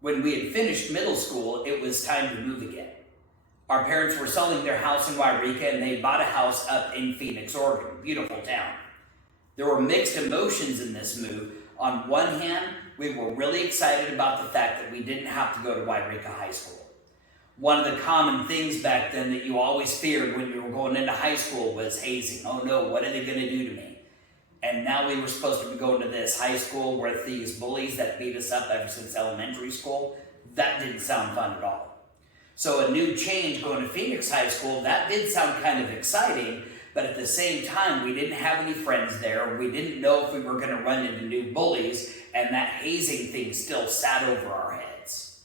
When we had finished middle school, it was time to move again. Our parents were selling their house in Wairika, and they bought a house up in Phoenix, Oregon, beautiful town. There were mixed emotions in this move. On one hand, we were really excited about the fact that we didn't have to go to Wairika High School. One of the common things back then that you always feared when you were going into high school was hazing. Oh no, what are they going to do to me? And now we were supposed to be going to this high school with these bullies that beat us up ever since elementary school. That didn't sound fun at all. So a new change going to Phoenix High School, that did sound kind of exciting, but at the same time, we didn't have any friends there. We didn't know if we were going to run into new bullies, and that hazing thing still sat over our heads.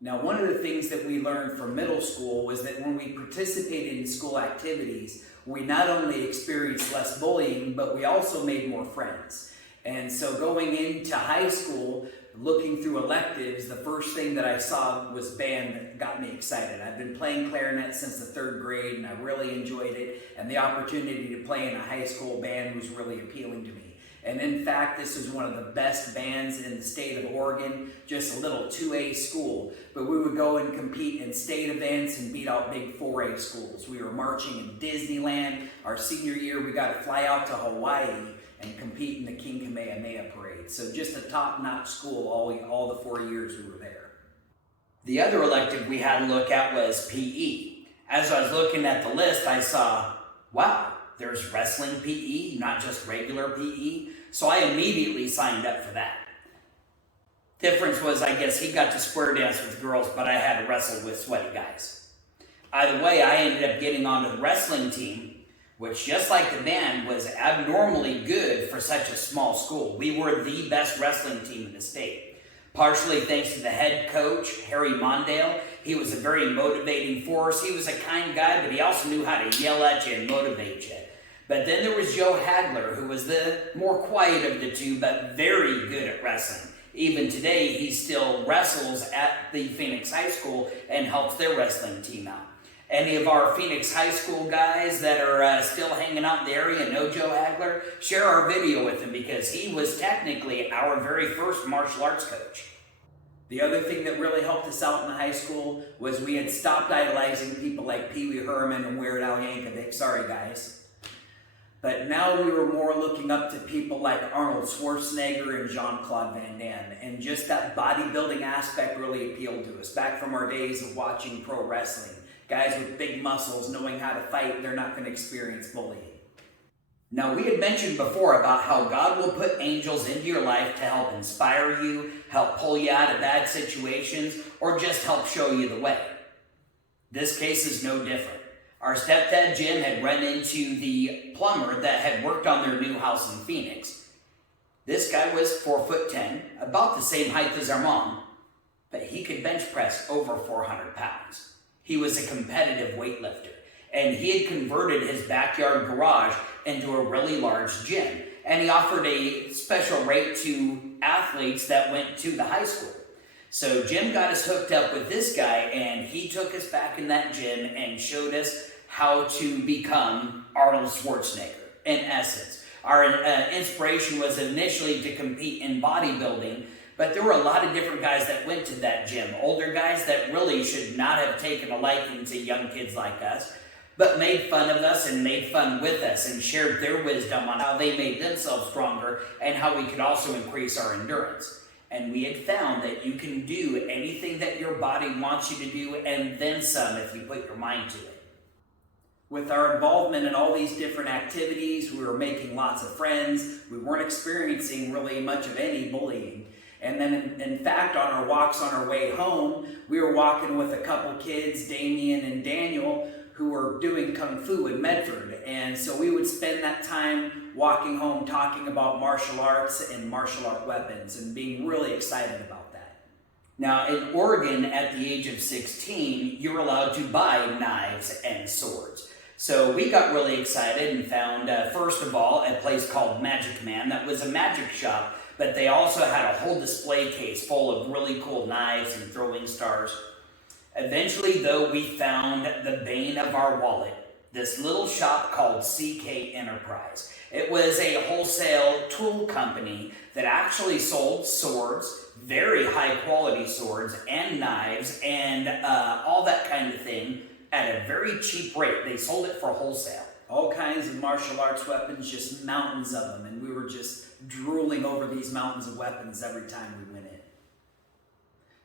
Now, one of the things that we learned from middle school was that when we participated in school activities, we not only experienced less bullying, but we also made more friends. And so going into high school, looking through electives, the first thing that I saw was band that got me excited. I've been playing clarinet since the 3rd grade, and I really enjoyed it, and the opportunity to play in a high school band was really appealing to me. And in fact, this is one of the best bands in the state of Oregon, just a little 2A school. But we would go and compete in state events and beat out big 4A schools. We were marching in Disneyland. Our senior year, we got to fly out to Hawaii and compete in the King Kamehameha parade. So just a top-notch school all the 4 years we were there. The other elective we had to look at was PE. As I was looking at the list, I saw, wow, there's wrestling PE, not just regular PE. So I immediately signed up for that. Difference was, I guess he got to square dance with girls, but I had to wrestle with sweaty guys. Either way, I ended up getting onto the wrestling team, which, just like the band, was abnormally good for such a small school. We were the best wrestling team in the state. Partially thanks to the head coach, Harry Mondale. He was a very motivating force. He was a kind guy, but he also knew how to yell at you and motivate you. But then there was Joe Hagler, who was the more quiet of the two, but very good at wrestling. Even today, he still wrestles at the Phoenix High School and helps their wrestling team out. Any of our Phoenix High School guys that are still hanging out in the area and know Joe Hagler, share our video with him, because he was technically our very first martial arts coach. The other thing that really helped us out in high school was we had stopped idolizing people like Pee Wee Herman and Weird Al Yankovic. Sorry, guys. But now we were more looking up to people like Arnold Schwarzenegger and Jean-Claude Van Damme. And just that bodybuilding aspect really appealed to us. Back from our days of watching pro wrestling. Guys with big muscles knowing how to fight, they're not going to experience bullying. Now, we had mentioned before about how God will put angels into your life to help inspire you, help pull you out of bad situations, or just help show you the way. This case is no different. Our stepdad, Jim, had run into the plumber that had worked on their new house in Phoenix. This guy was 4'10", about the same height as our mom, but he could bench press over 400 pounds. He was a competitive weightlifter, and he had converted his backyard garage into a really large gym, and he offered a special rate to athletes that went to the high school. So Jim got us hooked up with this guy, and he took us back in that gym and showed us how to become Arnold Schwarzenegger, in essence. Our inspiration was initially to compete in bodybuilding, but there were a lot of different guys that went to that gym. Older guys that really should not have taken a liking to young kids like us, but made fun of us and made fun with us and shared their wisdom on how they made themselves stronger and how we could also increase our endurance. And we had found that you can do anything that your body wants you to do and then some if you put your mind to it. With our involvement in all these different activities, we were making lots of friends. We weren't experiencing really much of any bullying. And then, in fact, on our walks on our way home, we were walking with a couple kids, Damien and Daniel, who were doing Kung Fu in Medford. And so we would spend that time walking home talking about martial arts and martial art weapons and being really excited about that. Now, in Oregon, at the age of 16, you're allowed to buy knives and swords. So we got really excited and found, first of all, a place called Magic Man that was a magic shop, but they also had a whole display case full of really cool knives and throwing stars. Eventually, though, we found the bane of our wallet, this little shop called CK Enterprise. It was a wholesale tool company that actually sold swords, very high quality swords and knives and all that kind of thing at a very cheap rate. They sold it for wholesale. All kinds of martial arts weapons, just mountains of them. And we were just drooling over these mountains of weapons every time we went in.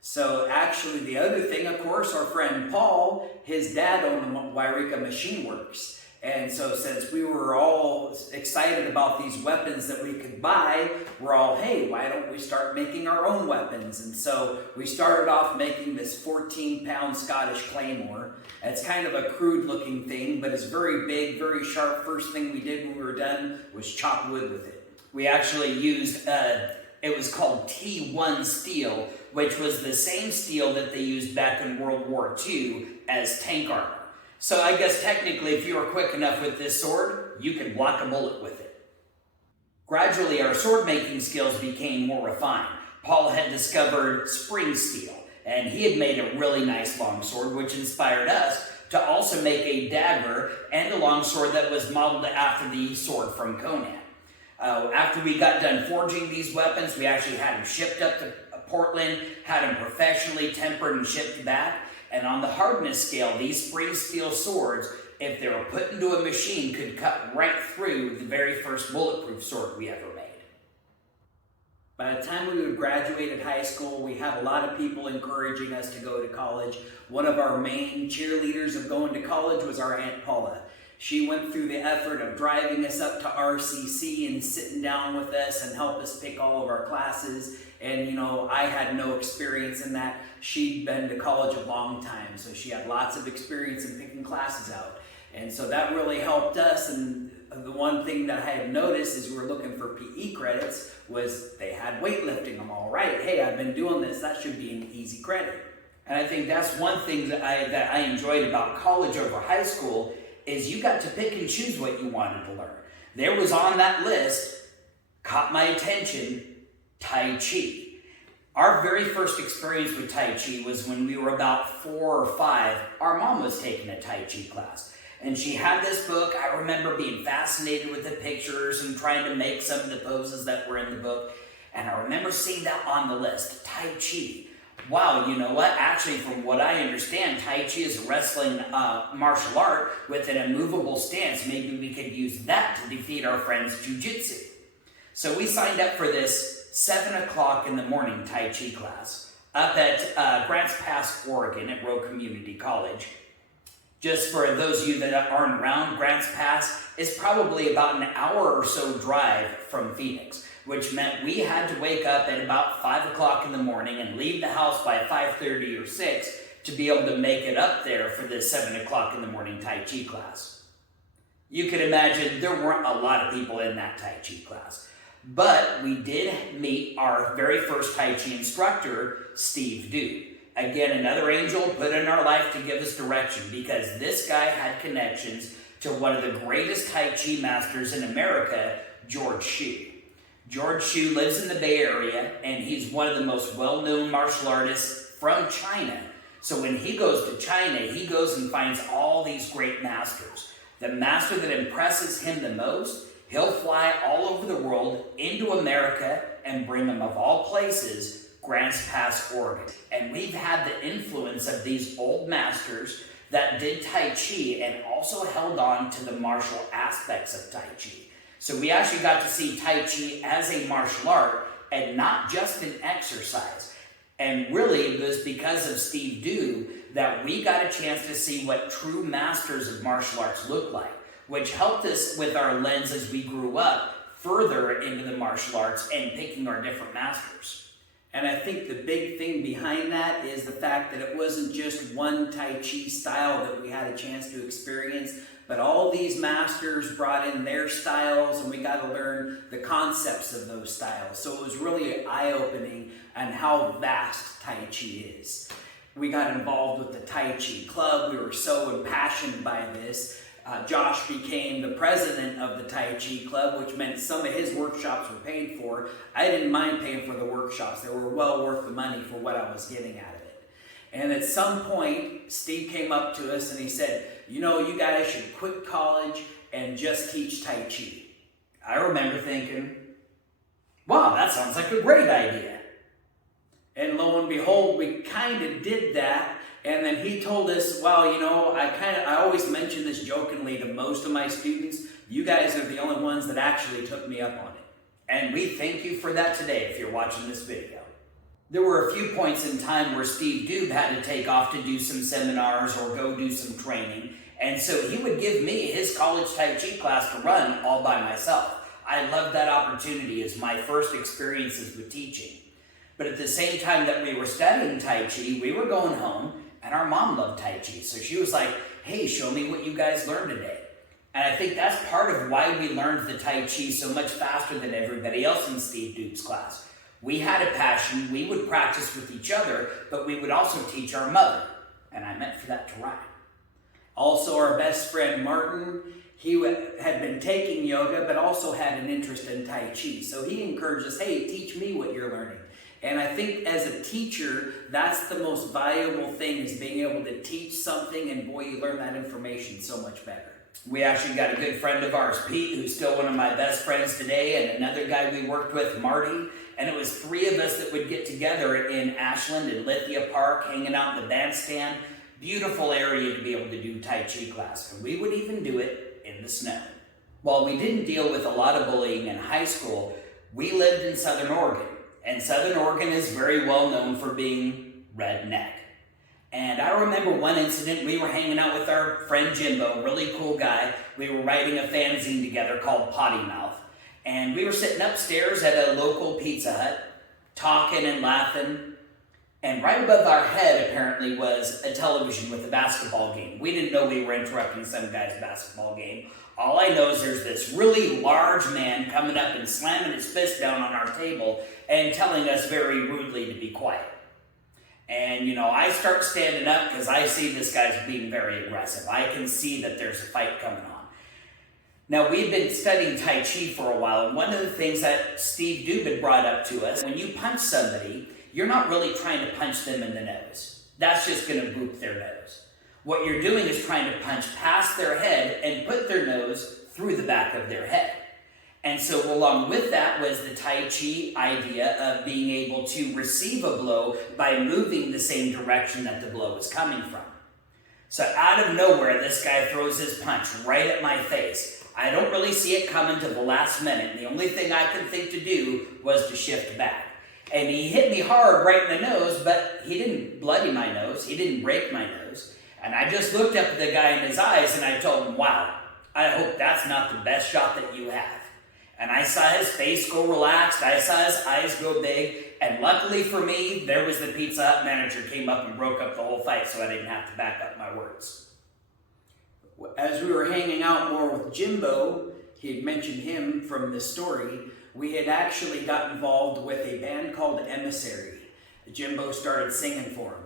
So actually the other thing, of course, our friend Paul, his dad owned Wairika Machine Works. And so since we were all excited about these weapons that we could buy, we're all, hey, why don't we start making our own weapons? And so we started off making this 14-pound Scottish claymore. It's kind of a crude looking thing, but it's very big, very sharp. First thing we did when we were done was chop wood with it. We actually used, it was called T1 steel, which was the same steel that they used back in World War II as tank armor. So I guess technically if you were quick enough with this sword, you could block a bullet with it. Gradually our sword making skills became more refined. Paul had discovered spring steel, and he had made a really nice longsword, which inspired us to also make a dagger and a longsword that was modeled after the sword from Conan. After we got done forging these weapons, we actually had them shipped up to Portland, had them professionally tempered and shipped back. And on the hardness scale, these spring steel swords, if they were put into a machine, could cut right through the very first bulletproof sword we ever made. By the time we would graduate high school, we had a lot of people encouraging us to go to college. One of our main cheerleaders of going to college was our Aunt Paula. She went through the effort of driving us up to RCC and sitting down with us and help us pick all of our classes. And, you know, I had no experience in that. She'd been to college a long time, so she had lots of experience in picking classes out. And so that really helped us. And the one thing that I had noticed as we were looking for PE credits was they had weightlifting. I'm all right. Hey, I've been doing this. That should be an easy credit. And I think that's one thing that I enjoyed about college over high school is you got to pick and choose what you wanted to learn. There was on that list, caught my attention, Tai Chi. Our very first experience with Tai Chi was when we were about 4 or 5. Our mom was taking a Tai Chi class. And she had this book. I remember being fascinated with the pictures and trying to make some of the poses that were in the book. And I remember seeing that on the list, Tai Chi. Wow, you know what? Actually, from what I understand, Tai Chi is a wrestling martial art with an immovable stance. Maybe we could use that to defeat our friend's jiu-jitsu. So we signed up for this 7 o'clock in the morning Tai Chi class up at Grants Pass, Oregon at Rowe Community College. Just for those of you that aren't around, Grants Pass is probably about an hour or so drive from Phoenix, which meant we had to wake up at about 5 o'clock in the morning and leave the house by 5:30 or 6 to be able to make it up there for this 7 o'clock in the morning Tai Chi class. You can imagine there weren't a lot of people in that Tai Chi class. But we did meet our very first Tai Chi instructor, Steve Du. Again, another angel put in our life to give us direction, because this guy had connections to one of the greatest Tai Chi masters in America, George Hsu. George Hsu lives in the Bay Area, and he's one of the most well-known martial artists from China. So when he goes to China, he goes and finds all these great masters. The master that impresses him the most, he'll fly all over the world into America and bring them, of all places, Grants Pass, Oregon. And we've had the influence of these old masters that did Tai Chi and also held on to the martial aspects of Tai Chi. So we actually got to see Tai Chi as a martial art and not just an exercise. And really, it was because of Steve Du that we got a chance to see what true masters of martial arts look like, which helped us with our lens as we grew up further into the martial arts and picking our different masters. And I think the big thing behind that is the fact that it wasn't just one Tai Chi style that we had a chance to experience, but all these masters brought in their styles, and we got to learn the concepts of those styles. So it was really eye-opening on how vast Tai Chi is. We got involved with the Tai Chi Club. We were so impassioned by this. Josh became the president of the Tai Chi Club, which meant some of his workshops were paid for. I didn't mind paying for the workshops. They were well worth the money for what I was getting out of it. And at some point, Steve came up to us and he said, you guys should quit college and just teach Tai Chi. I remember thinking, wow, that sounds like a great idea. And lo and behold, we kind of did that. And then he told us, well, I always mention this jokingly to most of my students. You guys are the only ones that actually took me up on it. And we thank you for that today if you're watching this video. There were a few points in time where Steve Doob had to take off to do some seminars or go do some training. And so he would give me his college Tai Chi class to run all by myself. I loved that opportunity as my first experiences with teaching. But at the same time that we were studying Tai Chi, we were going home, and our mom loved Tai Chi. So she was like, hey, show me what you guys learned today. And I think that's part of why we learned the Tai Chi so much faster than everybody else in Steve Doob's class. We had a passion, we would practice with each other, but we would also teach our mother. And I meant for that to rhyme. Also, our best friend Martin, he had been taking yoga, but also had an interest in Tai Chi. So he encouraged us, hey, teach me what you're learning. And I think as a teacher, that's the most valuable thing, is being able to teach something, and boy, you learn that information so much better. We actually got a good friend of ours, Pete, who's still one of my best friends today, and another guy we worked with, Marty. And it was three of us that would get together in Ashland and Lithia Park, hanging out in the bandstand. Beautiful area to be able to do Tai Chi class. And we would even do it in the snow. While we didn't deal with a lot of bullying in high school, we lived in Southern Oregon. And Southern Oregon is very well known for being redneck. And I remember one incident, we were hanging out with our friend Jimbo, really cool guy. We were writing a fanzine together called Potty Mouth. And we were sitting upstairs at a local Pizza Hut, talking and laughing. And right above our head, apparently, was a television with a basketball game. We didn't know we were interrupting some guy's basketball game. All I know is there's this really large man coming up and slamming his fist down on our table and telling us very rudely to be quiet. And, I start standing up because I see this guy's being very aggressive. I can see that there's a fight coming on. Now, we've been studying Tai Chi for a while, and one of the things that Steve Doob had brought up to us, when you punch somebody, you're not really trying to punch them in the nose. That's just going to boop their nose. What you're doing is trying to punch past their head and put their nose through the back of their head. And so along with that was the Tai Chi idea of being able to receive a blow by moving the same direction that the blow is coming from. So out of nowhere, this guy throws his punch right at my face. I don't really see it coming to the last minute. The only thing I could think to do was to shift back. And he hit me hard right in the nose, but he didn't bloody my nose. He didn't break my nose. And I just looked up at the guy in his eyes and I told him, wow, I hope that's not the best shot that you have. And I saw his face go relaxed. I saw his eyes go big. And luckily for me, there was the Pizza Hut manager came up and broke up the whole fight so I didn't have to back up my words. As we were hanging out more with Jimbo, he had mentioned him from this story, we had actually got involved with a band called Emissary. Jimbo started singing for him.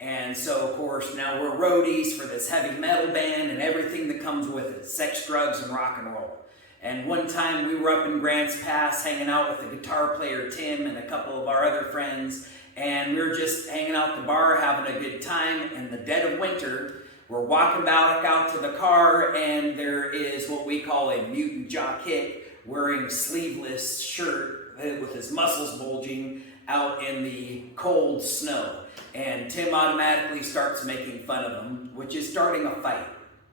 And so, of course, now we're roadies for this heavy metal band and everything that comes with it, sex, drugs, and rock and roll. And one time we were up in Grants Pass hanging out with the guitar player Tim and a couple of our other friends, and we were just hanging out at the bar having a good time. In the dead of winter, we're walking back out to the car, and there is what we call a Mutant Jaw Kick, wearing a sleeveless shirt with his muscles bulging out in the cold snow. And Tim automatically starts making fun of him, which is starting a fight.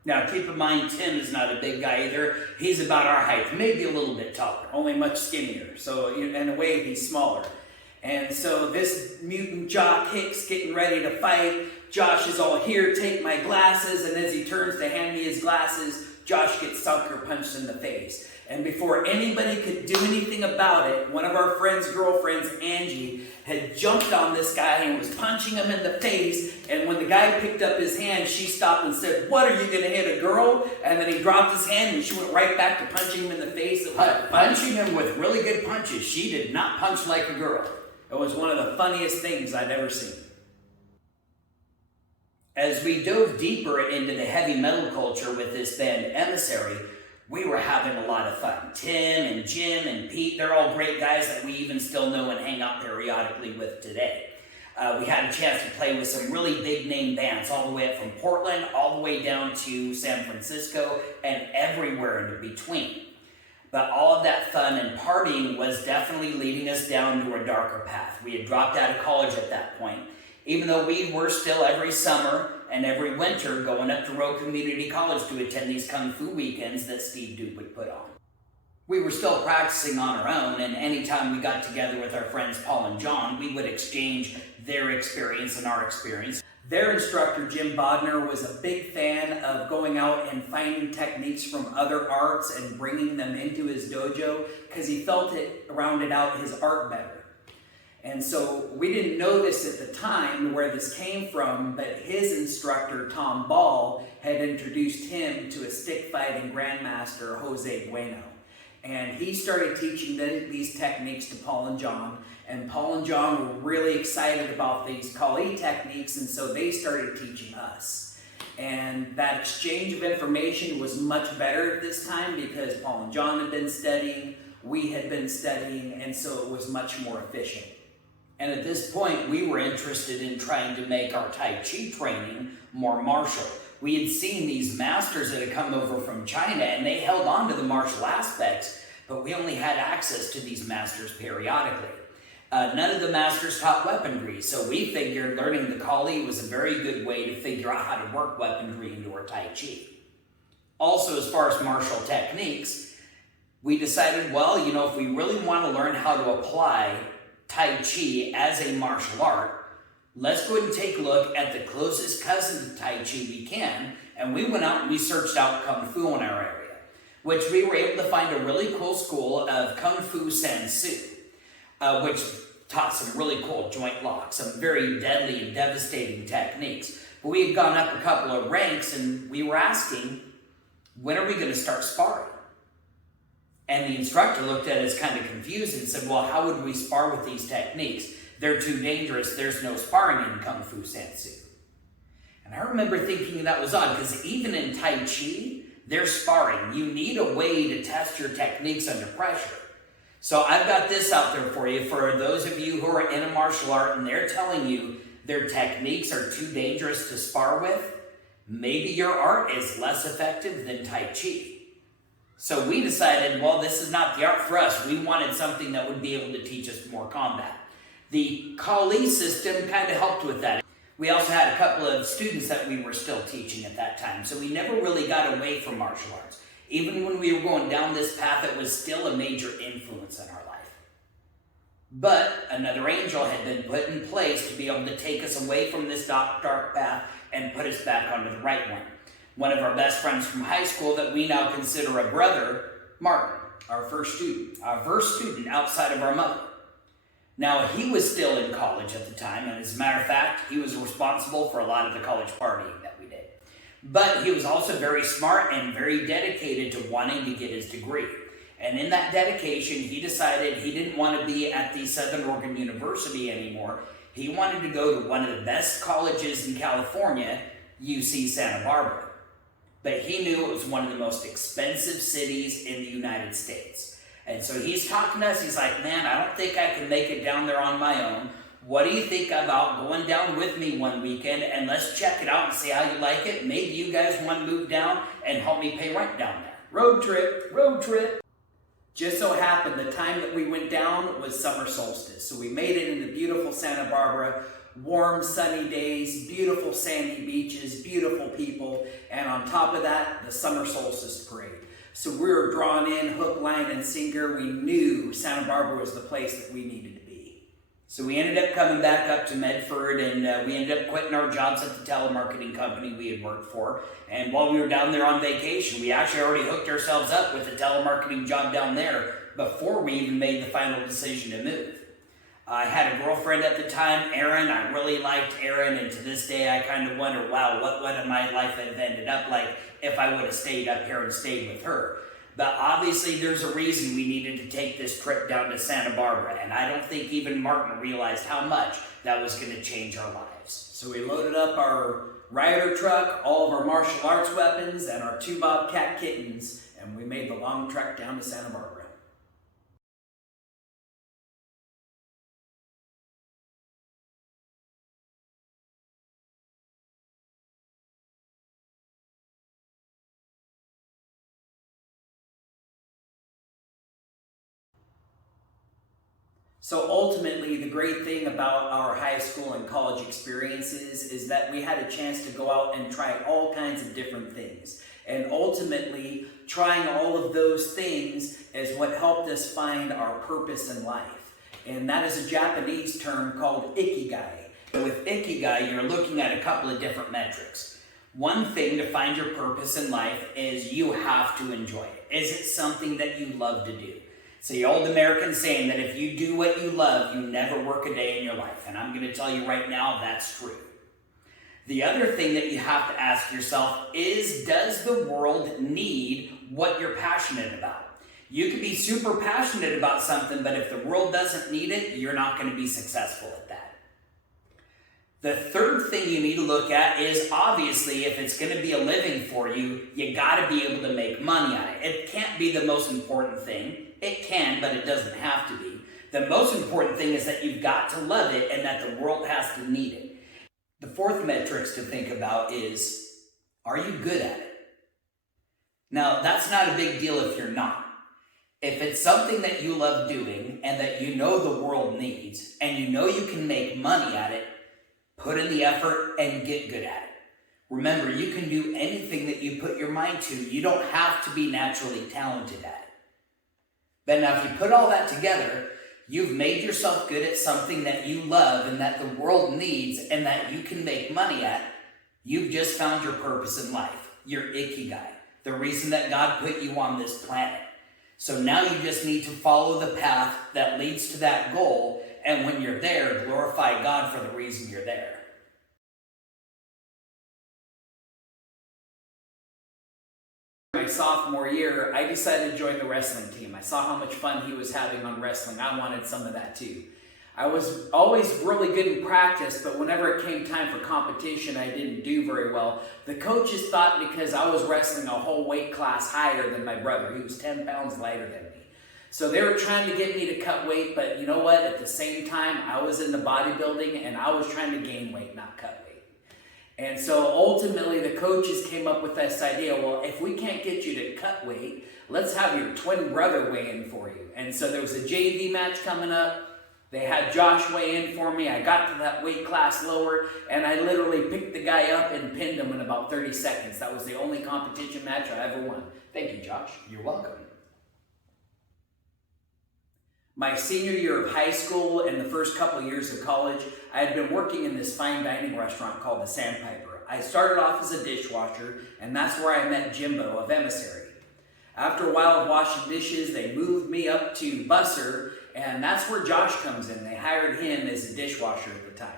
Now, keep in mind, Tim is not a big guy either. He's about our height, maybe a little bit taller, only much skinnier. So, in a way, he's smaller. And so this Mutant Jaw Kick's getting ready to fight. Josh is all, here, take my glasses. And as he turns to hand me his glasses, Josh gets sucker punched in the face. And before anybody could do anything about it, one of our friend's girlfriends, Angie, had jumped on this guy and was punching him in the face. And when the guy picked up his hand, she stopped and said, "What, are you going to hit a girl?" And then he dropped his hand and she went right back to punching him in the face. Punching him with really good punches. She did not punch like a girl. It was one of the funniest things I'd ever seen. As we dove deeper into the heavy metal culture with this band Emissary, we were having a lot of fun. Tim and Jim and Pete, they're all great guys that we even still know and hang out periodically with today. We had a chance to play with some really big name bands, all the way up from Portland, all the way down to San Francisco, and everywhere in between. But all of that fun and partying was definitely leading us down to a darker path. We had dropped out of college at that point, even though we were still every summer and every winter going up to Rowe Community College to attend these Kung Fu weekends that Steve Duke would put on. We were still practicing on our own, and anytime we got together with our friends Paul and John, we would exchange their experience and our experience. Their instructor, Jim Bodner, was a big fan of going out and finding techniques from other arts and bringing them into his dojo because he felt it rounded out his art better. And so we didn't know this at the time where this came from, but his instructor, Tom Ball, had introduced him to a stick fighting grandmaster, Jose Bueno. And he started teaching these techniques to Paul and John. And Paul and John were really excited about these Kali techniques, and so they started teaching us. And that exchange of information was much better at this time because Paul and John had been studying, we had been studying, and so it was much more efficient. And at this point, we were interested in trying to make our Tai Chi training more martial. We had seen these masters that had come over from China, and they held on to the martial aspects, but we only had access to these masters periodically. None of the masters taught weaponry, so we figured learning the Kali was a very good way to figure out how to work weaponry into our Tai Chi. Also, as far as martial techniques, we decided, well, if we really want to learn how to apply Tai Chi as a martial art, let's go ahead and take a look at the closest cousin to Tai Chi we can, and we went out and we searched out Kung Fu in our area, which we were able to find a really cool school of Kung Fu Sansu, which taught some really cool joint locks, some very deadly and devastating techniques. But we had gone up a couple of ranks and we were asking, when are we going to start sparring? And the instructor looked at us kind of confused and said, well, how would we spar with these techniques? They're too dangerous. There's no sparring in Kung Fu Sansu. And I remember thinking that was odd because even in Tai Chi, there's sparring. You need a way to test your techniques under pressure. So I've got this out there for you for those of you who are in a martial art and they're telling you their techniques are too dangerous to spar with. Maybe your art is less effective than Tai Chi. So we decided, well, this is not the art for us. We wanted something that would be able to teach us more combat. The Kali system kind of helped with that. We also had a couple of students that we were still teaching at that time, so we never really got away from martial arts. Even when we were going down this path, it was still a major influence in our life. But another angel had been put in place to be able to take us away from this dark path and put us back onto the right one. One of our best friends from high school that we now consider a brother, Martin, our first student outside of our mother. Now, he was still in college at the time, and as a matter of fact, he was responsible for a lot of the college partying that we did. But he was also very smart and very dedicated to wanting to get his degree. And in that dedication, he decided he didn't want to be at the Southern Oregon University anymore. He wanted to go to one of the best colleges in California, UC Santa Barbara. But he knew it was one of the most expensive cities in the United States. And so he's talking to us, he's like, man, I don't think I can make it down there on my own. What do you think about going down with me one weekend and let's check it out and see how you like it? Maybe you guys want to move down and help me pay rent down there. Road trip. Just so happened the time that we went down was summer solstice. So we made it into beautiful Santa Barbara, warm sunny days, beautiful sandy beaches, beautiful people, and on top of that, the summer solstice parade. So we were drawn in hook, line, and sinker. We knew Santa Barbara was the place that we needed to be. So we ended up coming back up to Medford, and we ended up quitting our jobs at the telemarketing company we had worked for. And while we were down there on vacation, we actually already hooked ourselves up with a telemarketing job down there before we even made the final decision to move. I had a girlfriend at the time, Erin. I really liked Erin, and to this day I kind of wonder, wow, what would my life have ended up like if I would have stayed up here and stayed with her. But obviously there's a reason we needed to take this trip down to Santa Barbara, and I don't think even Martin realized how much that was going to change our lives. So we loaded up our rider truck, all of our martial arts weapons, and our 2 bobcat kittens, and we made the long trek down to Santa Barbara. So ultimately, the great thing about our high school and college experiences is that we had a chance to go out and try all kinds of different things. And ultimately, trying all of those things is what helped us find our purpose in life. And that is a Japanese term called Ikigai. With Ikigai, you're looking at a couple of different metrics. One thing to find your purpose in life is you have to enjoy it. Is it something that you love to do? It's the old American saying that if you do what you love, you never work a day in your life. And I'm going to tell you right now, that's true. The other thing that you have to ask yourself is, does the world need what you're passionate about? You can be super passionate about something, but if the world doesn't need it, you're not going to be successful at that. The third thing you need to look at is, obviously, if it's going to be a living for you, you got to be able to make money on it. It can't be the most important thing. It can, but it doesn't have to be. The most important thing is that you've got to love it and that the world has to need it. The fourth metrics to think about is, are you good at it? Now, that's not a big deal if you're not. If it's something that you love doing and that you know the world needs and you know you can make money at it, put in the effort and get good at it. Remember, you can do anything that you put your mind to. You don't have to be naturally talented at it. But now if you put all that together, you've made yourself good at something that you love and that the world needs and that you can make money at. You've just found your purpose in life, your Ikigai, the reason that God put you on this planet. So now you just need to follow the path that leads to that goal, and when you're there, glorify God for the reason you're there. My sophomore year, I decided to join the wrestling team. I saw how much fun he was having on wrestling. I wanted some of that too. I was always really good in practice, but whenever it came time for competition, I didn't do very well. The coaches thought because I was wrestling a whole weight class higher than my brother. He was 10 pounds lighter than me. So they were trying to get me to cut weight, but you know what? At the same time, I was in the bodybuilding and I was trying to gain weight, not cut weight. And so ultimately the coaches came up with this idea, well, if we can't get you to cut weight, let's have your twin brother weigh in for you. And so there was a JV match coming up. They had Josh weigh in for me. I got to that weight class lower, and I literally picked the guy up and pinned him in about 30 seconds. That was the only competition match I ever won. Thank you, Josh. You're welcome. My senior year of high school and the first couple of years of college, I had been working in this fine dining restaurant called the Sandpiper. I started off as a dishwasher, and that's where I met Jimbo of Emissary. After a while of washing dishes, they moved me up to busser, and that's where Josh comes in. They hired him as a dishwasher at the time.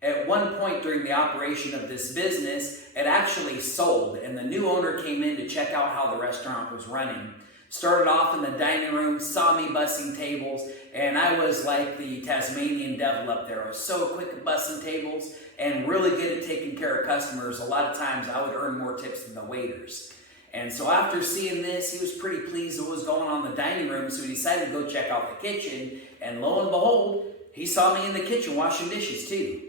At one point during the operation of this business, it actually sold, and the new owner came in to check out how the restaurant was running. Started off in the dining room, saw me bussing tables, and I was like the Tasmanian devil up there. I was so quick at bussing tables and really good at taking care of customers. A lot of times I would earn more tips than the waiters. And so after seeing this, he was pretty pleased with what was going on in the dining room, so he decided to go check out the kitchen, and lo and behold, he saw me in the kitchen washing dishes too.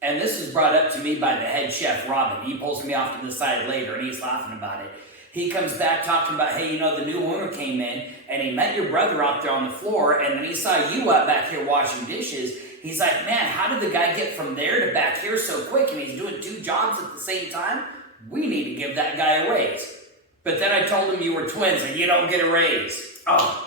And this is brought up to me by the head chef, Robin. He pulls me off to the side later, and he's laughing about it. He comes back talking about, hey, you know, the new owner came in, and he met your brother out there on the floor, and then he saw you out back here washing dishes. He's like, man, how did the guy get from there to back here so quick, and he's doing 2 jobs at the same time? We need to give that guy a raise. But then I told him you were twins, and you don't get a raise. Oh,